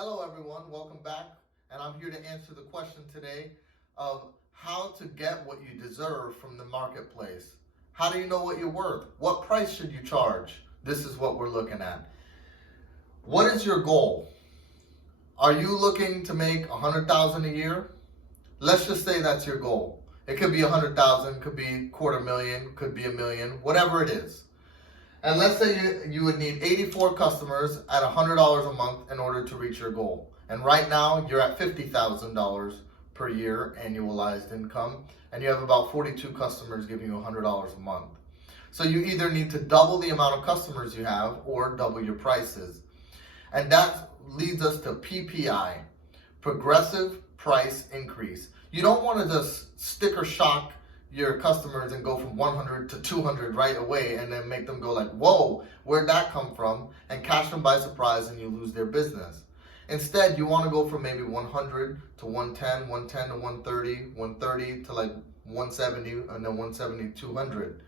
Hello everyone, welcome back, and I'm here to answer the question today of how to get what you deserve from the marketplace. How do you know what you're worth? What price should you charge? This is what we're looking at. What is your goal? Are you looking to make $100,000 a year? Let's just say that's your goal. It could be $100,000, could be $250,000, could be $1 million, whatever it is. And let's say you would need 84 customers at $100 a month in order to reach your goal. And right now you're at $50,000 per year annualized income, and you have about 42 customers giving you $100 a month. So you either need to double the amount of customers you have or double your prices. And that leads us to PPI, progressive price increase. You don't want to just sticker shock your customers and go from 100 to 200 right away and then make them go like, whoa, where'd that come from? And catch them by surprise and you lose their business. Instead, you want to go from maybe 100 to 110, 110 to 130, 130 to like 170, and then 170 to 200.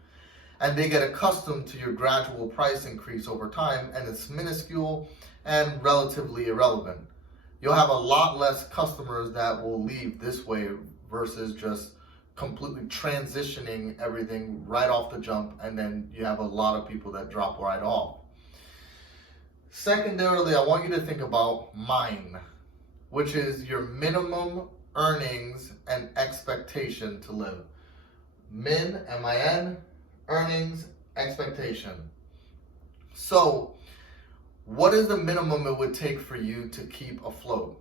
And they get accustomed to your gradual price increase over time, and it's minuscule and relatively irrelevant. You'll have a lot less customers that will leave this way versus just completely transitioning everything right off the jump, and then you have a lot of people that drop right off. Secondarily, I want you to think about MINE, which is your minimum earnings and expectation to live. Min, M-I-N, earnings, expectation. So, what is the minimum it would take for you to keep afloat?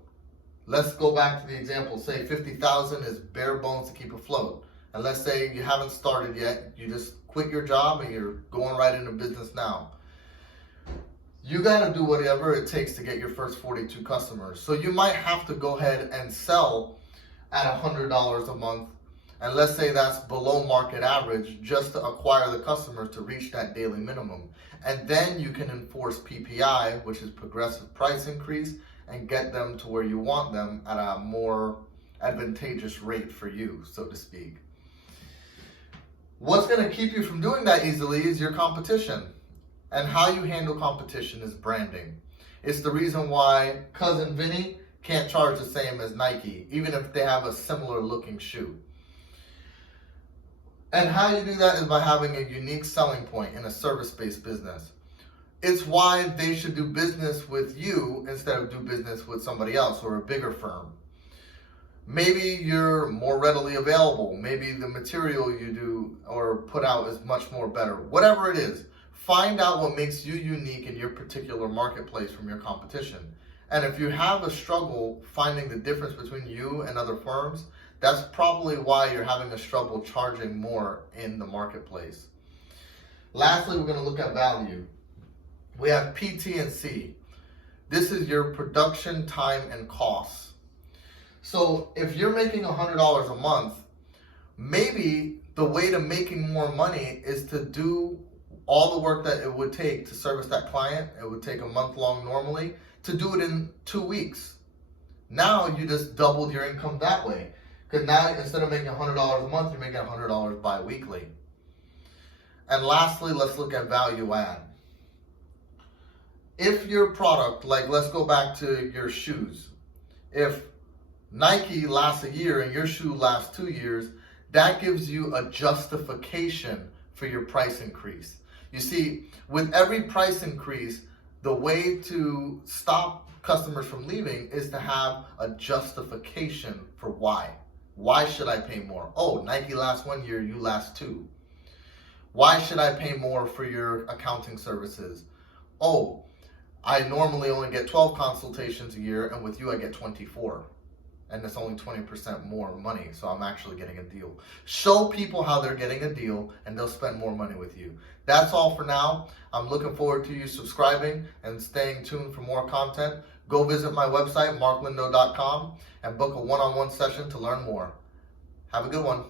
Let's go back to the example. Say 50,000 is bare bones to keep afloat. And let's say you haven't started yet. You just quit your job and you're going right into business now. You got to do whatever it takes to get your first 42 customers. So you might have to go ahead and sell at $100 a month. And let's say that's below market average just to acquire the customers to reach that daily minimum. And then you can enforce PPI, which is progressive price increase, and get them to where you want them at a more advantageous rate for you, so to speak. What's going to keep you from doing that easily is your competition. And how you handle competition is branding. It's the reason why cousin Vinny can't charge the same as Nike, even if they have a similar looking shoe. And how you do that is by having a unique selling point in a service-based business. It's why they should do business with you instead of do business with somebody else or a bigger firm. Maybe you're more readily available. Maybe the material you do or put out is much more better. Whatever it is, find out what makes you unique in your particular marketplace from your competition. And if you have a struggle finding the difference between you and other firms, that's probably why you're having a struggle charging more in the marketplace. Lastly, we're going to look at value. We have PT&C. This is your production time and costs. So if you're making $100 a month, maybe the way to making more money is to do all the work that it would take to service that client. It would take a month long normally, to do it in 2 weeks. Now you just doubled your income that way. Because now instead of making $100 a month, you're making $100 bi-weekly. And lastly, let's look at value add. If your product, like let's go back to your shoes. If Nike lasts a year and your shoe lasts 2 years, that gives you a justification for your price increase. You see, with every price increase, the way to stop customers from leaving is to have a justification for why. Why should I pay more? Oh, Nike lasts 1 year, you last 2. Why should I pay more for your accounting services? Oh, I normally only get 12 consultations a year, and with you I get 24. And it's only 20% more money, so I'm actually getting a deal. Show people how they're getting a deal, and they'll spend more money with you. That's all for now. I'm looking forward to you subscribing and staying tuned for more content. Go visit my website, marklindo.com, and book a one-on-one session to learn more. Have a good one.